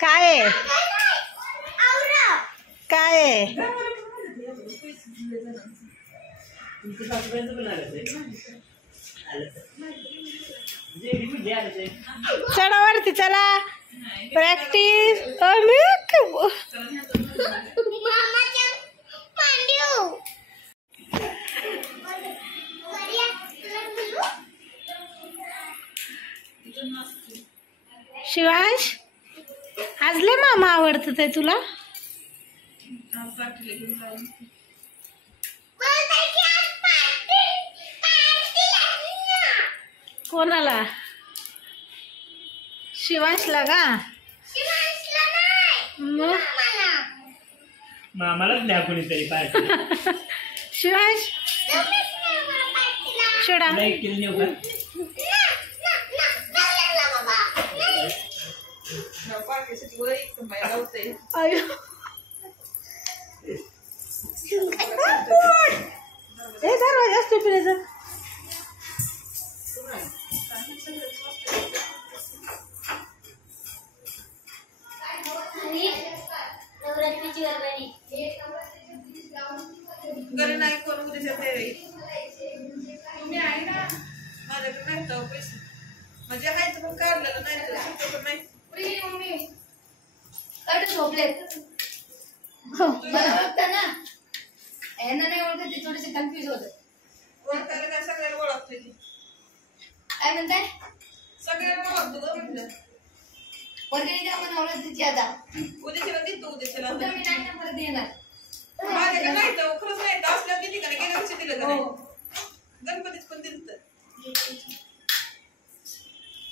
काय काय चला वरती चला प्रॅक्टिस शिवांश आज लय मामा आवडतं ते तुला कोणाला शिवांशला का मग मामालाच न्या कोणीतरी पार्टी शिवांश शिडा लाईक केली नेऊ का अयो हे दरवाजा असतो पिण्याचा घरी नाही करू उद्याच्या तयारी तुम्ही आहे ना माझ्याकडे नाही तर पैसे म्हणजे आहे तर पण काढलेलं नाही तर सुट्ट पण नाही झोपलेत ना यांना नाही ओळखत ते थोडेसे कन्फ्युज होत ओळखायला काय सगळ्याला ओळखतोय ती काय म्हणताय सगळ्याला ओळखतो ग म्हटलं वर्गणी द्या मला ओळख तिची आता उद्याच्याला देतो उद्याच्याला मी नाही ना परत येणार माझ्याकडे नाही तर खरंच नाही तर असल्यावर किती का नाही गेल्या वर्षी दिलं का नाही गणपतीच पण दिलं तर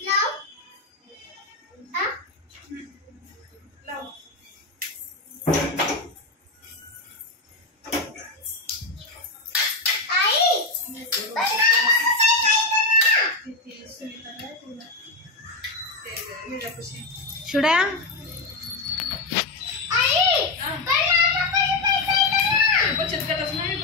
लाव शिड्या बचत गटाच नाही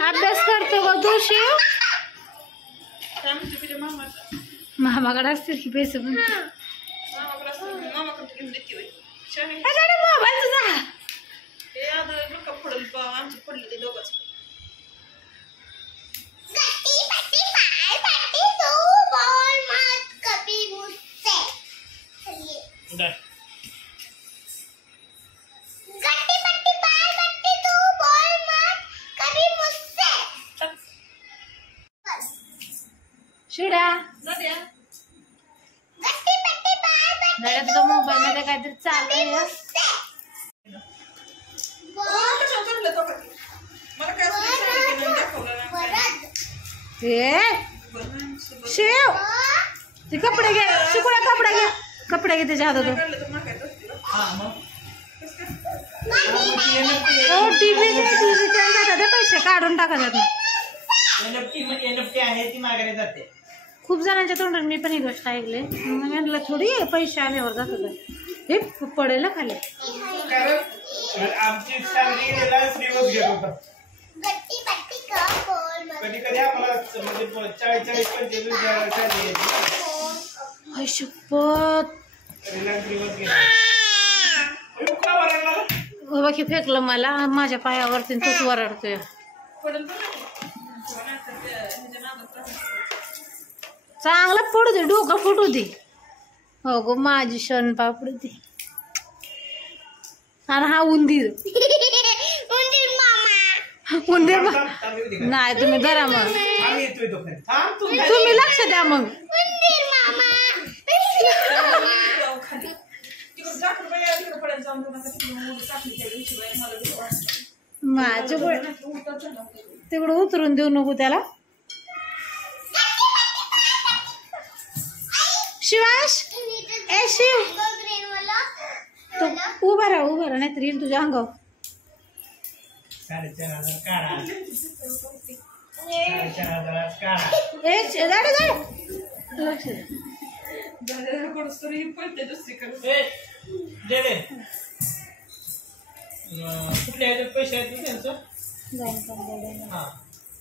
अभ्यास करतो का तू शिव मामाकडे असतील की पैसे पण मामाकडे घेऊन देते मोबाईल तुझा हे आता डोका पडल आमचं पडलं ते दोघंच शिड्या तुझा मोबाईल मध्ये काहीतरी चालू आहे मला काय शिव ते कपडे घे शिकुळा कपडे घे त्याच्या हातात टीव्ही पैसे काढून टाकायचं आहे ती मागायला जाते खूप जणांच्या तोंडात मी पण ही गोष्ट ऐकले म्हटलं थोडी पैसे आल्यावर जात होत हे पडेल खाली कारण आमची सॅलरी श्रीवत घेत होता कधी कधी आम्हाला म्हणजे 40-45 शपथ बाकी फेकलं मला माझ्या पायावरती तोच वरडतोय चांगला पडू दे डोकं फुटू दे हो गो माझी शण पापडू दे आणि हा उंदीर उंदीर नाही तुम्ही धरा मग तुम्ही लक्ष द्या मग माझ्या तिकडं उतरून देऊ नको त्याला शिवांश ए शिव तो उभा राहा नाहीतर येईल तुझ्या अंगावर 4,500 काढा 4,500 काढा लक्ष कुठल्या ह्याच्यात पैसे आहेत त्यांचं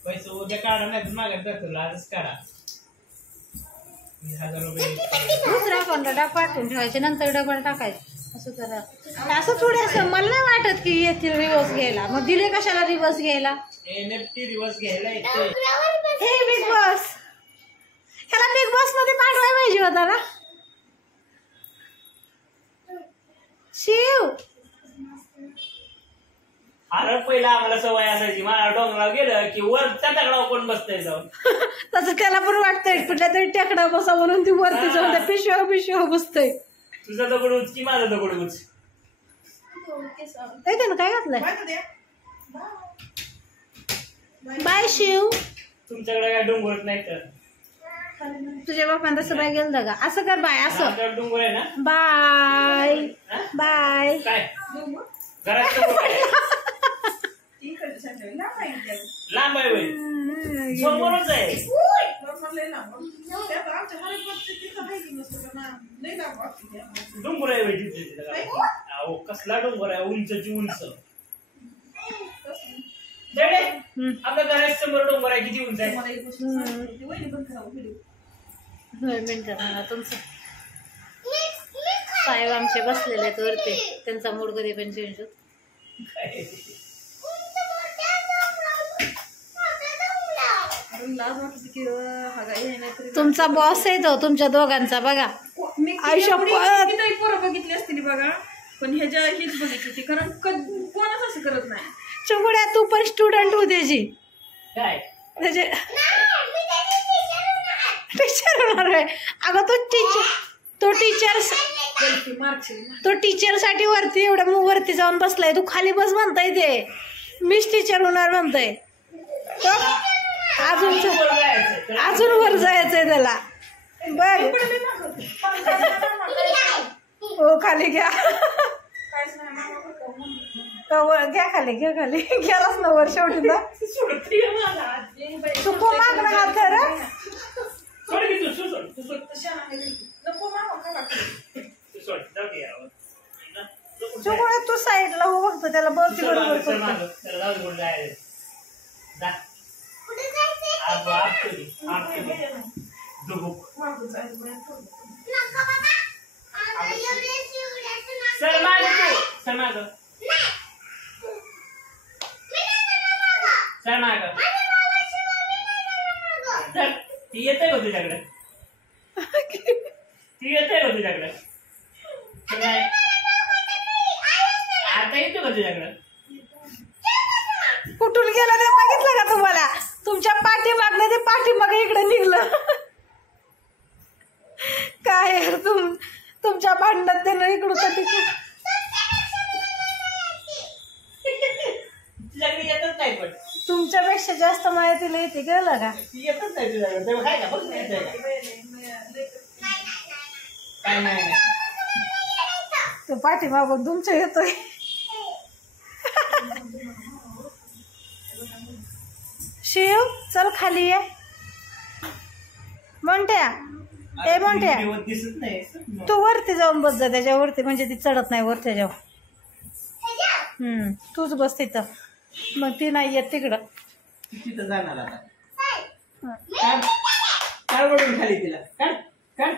पैसे उद्या काढा नाही तर मागत जातो आजच काढा 1000 रुपये दुसऱ्या अकाउंटला पाठवून ठेवायचे नंतर डबल टाकायचं असं करा. असं थोडंसं मला नाही वाटत की येतील रिवर्स घ्यायला. मग दिले कशाला रिवर्स घ्यायला? NFT रिवर्स घ्यायला येते. हे बिग बॉस ह्याला बिग बॉस मध्ये पाठवाय पाहिजे होता ना. शिव अरे पहिला आम्हाला सवय असायची मला डोंगराव गेलं की वर त्या दगडावर कोण बसतंय जाऊन तसं त्याला पण वाटतंय कुठल्या तरी टेकडा बसा म्हणून ती वरती जाऊन त्या पिशव्या बसतोय. तुझा दगड उच की माझा दगड उच. त्यानं काय घातलंय? बाय द्या. बाय शिव. तुमच्याकडे काय डोंगरच नाही तर तुझ्या बापान तसं बाय गेलं का? असं कर बाय असं. आमच्याकडे डोंगर आहे ना. Bye bye. काय घरात डोंगर आहे? इकडे सांगा ना पाहिजे लांब आहे बाई समोरच आहे. लय लांब त्यात आमच्या हरिपत तिथं आहे की नसतं ना लय लांब वाटते. डोंगर आहे बाई तिथे. अहो कसला डोंगर आहे उंचची उंच. आपल्या घराच्या समोर डोंगर आहे किती उंच आहे. मला एक गोष्ट सांगते वहिनी पण करावं व्हिडिओ. तुमचं साहेब आमचे बसलेले आहेत वरती. त्यांचा मूड कधी पण चेंज होत. लाज वाटते की हा काय हे नाही तरी तुमचा बॉस आहे तो तुमच्या दोघांचा बघा. मी आयुष्यात कितीतरी पोरं बघितली असतील बघा पण ह्याच्या हीच बघितली होती कारण कोणच असं करत नाही. चुगड्या तू पण स्टुडंट हो त्याची. काय त्याचे टीचर होणार आहे. अगं तो टीचर साठी वरती एवढं वरती जाऊन बसलाय. तू खाली बस म्हणताय ते मीच टीचर होणार म्हणताय. अजून वर जायचंय त्याला. बर हो खाली घ्या. घ्या खाली घ्या खाली गेलाच ना वर शेवटी ना. तू कोण मागणं हात खरं चुकून तू साईडला हो बघतो त्याला बरती बरोबर ती येते का तुझ्याकडे. ती येते का तुझ्याकडे. आता येतो का तुझ्याकडे. कुठून गेलं ते बघितलं का तुम्हाला. तुमच्या पाठीमागनं ते पाठीमागे इकडे निघलं. काय तुमच्या भांडणात त्यानं इकडून कधी तुझ्याकडे येतच नाही पण तुमच्यापेक्षा जास्त माहितीला येते गेलं का. ती येतच नाही तुझ्याकडे. तेव्हा काय का बघ काय नाही तो पाठीमागून तुमच्या येतोय. शिव चल खाली ये. मोंट्या ए मोंट्या दिसत नाही. तू वरती जाऊन बस जा त्याच्यावरती म्हणजे ती चढत नाही वर त्याच्यावर. तूच बस तिथं मग ती नाही येत तिकडं. तिथं जाणार आता. काढ वडून खाली तिला. काढ काढ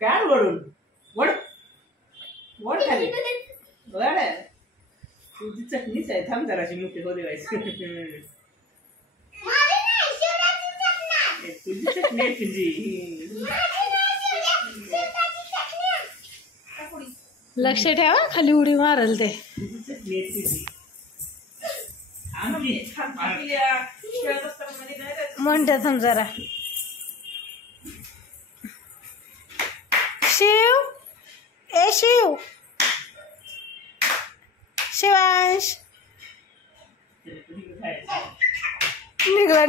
काढ वडून वड वड खाली वड. तुझी चटणीच आहे. थांब जराशी मोठी हो देवायची. तुझी चटणी आहे तुझी. लक्ष ठेवा खाली उडी मारल ते. तुझी चटणी आहे तुझी. म्हणते थांब जरा. शिव ए शिव शिवांश निघला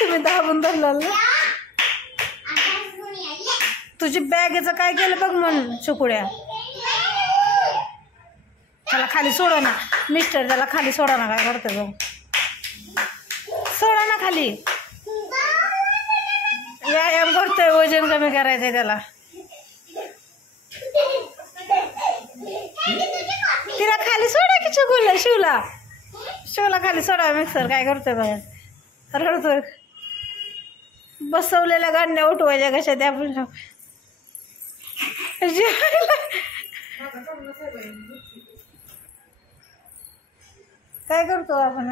तुम्ही दाबून धरला ना. तुझी बॅगेचं काय केलं बघ म्हणून चुकुड्या. त्याला खाली सोडा ना मिस्टर. त्याला खाली सोडा ना. काय करते बघ. सोडा ना खाली. व्यायाम करतोय. वजन कमी करायचंय त्याला. तिला खाली सोडा की चुकूला शिवला. शिवला खाली सोडा मिक्सर काय करतोय बघा रडतोय. बसवलेल्या गाड्या उठवायच्या कशा त्या पण काय करतो आपण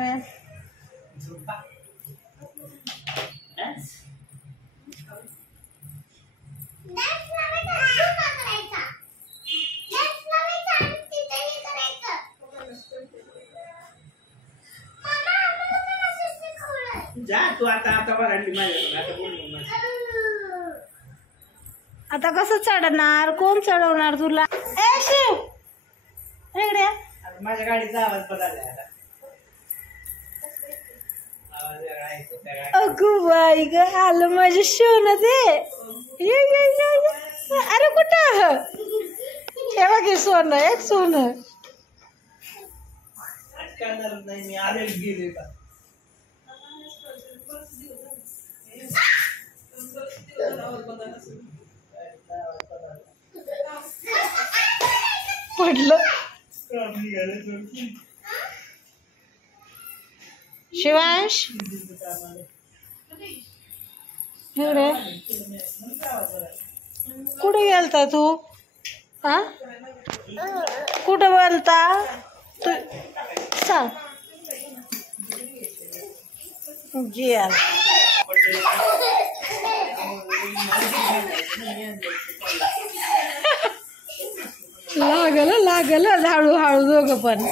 जा तू आता आता बरं माझ्या आता बोल मग. आता कसं चढणार कोण चढवणार तुला ए शिव इकडे आता माझ्या गाडीचा आवाज बदलला आता. आवाज वेगळा आहे तो त्या गाडीचा. अगो बाई ग आलं माझे शिवण ते अरे कुठं ठेवा की सोनं एक सोनं आज करणारच नाही मी आलेच गेले का. पडलं शिवांश इकडे कुठे गेलता तू हा कुठं बोलता तू सांग गेल लागल हळूहळू दोघं पण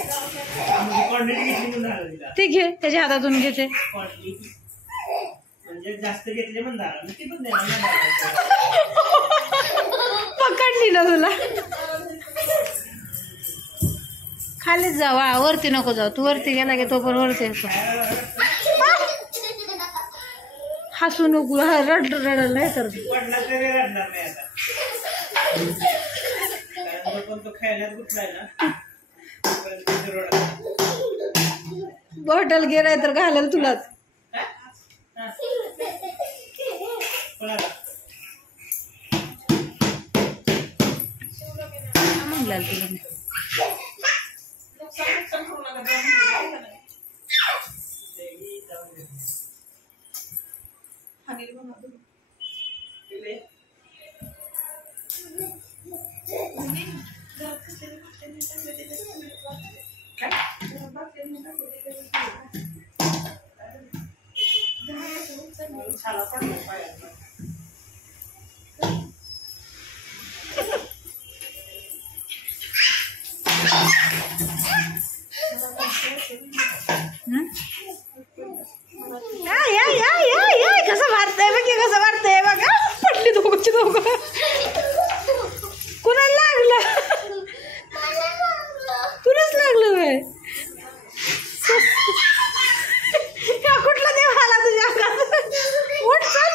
ते घे त्याच्या हातातून घेते म्हणजे जास्त घेतले पण झालं ती पण पकडली ना तुला खालीच जावा वरती नको जाऊ तू वरती गेला की तो पण वरती येतो हसू नको रडल नाही तर पडला तरी रडणार नाही आता कारण पण तो खेळण्यात गुंतलाय ना बॉटल गेलाय तर घालेल तुलाच म्हणलं तुला मी कसं वाटतंय बघ कसं वाटतंय बघा पडली दोघंची दोघं कुणाला लागलं तुलाच लागलं बाय कुठला देव आला तुझ्या अंगात उठ चल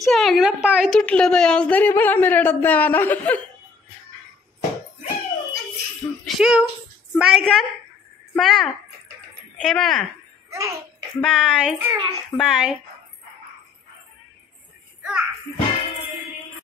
चांगला पाय तुटलं नाही आज तरी पण आम्ही रडत नाही म्हणा शिव बाय कर बाळा ए बाळा बाय बाय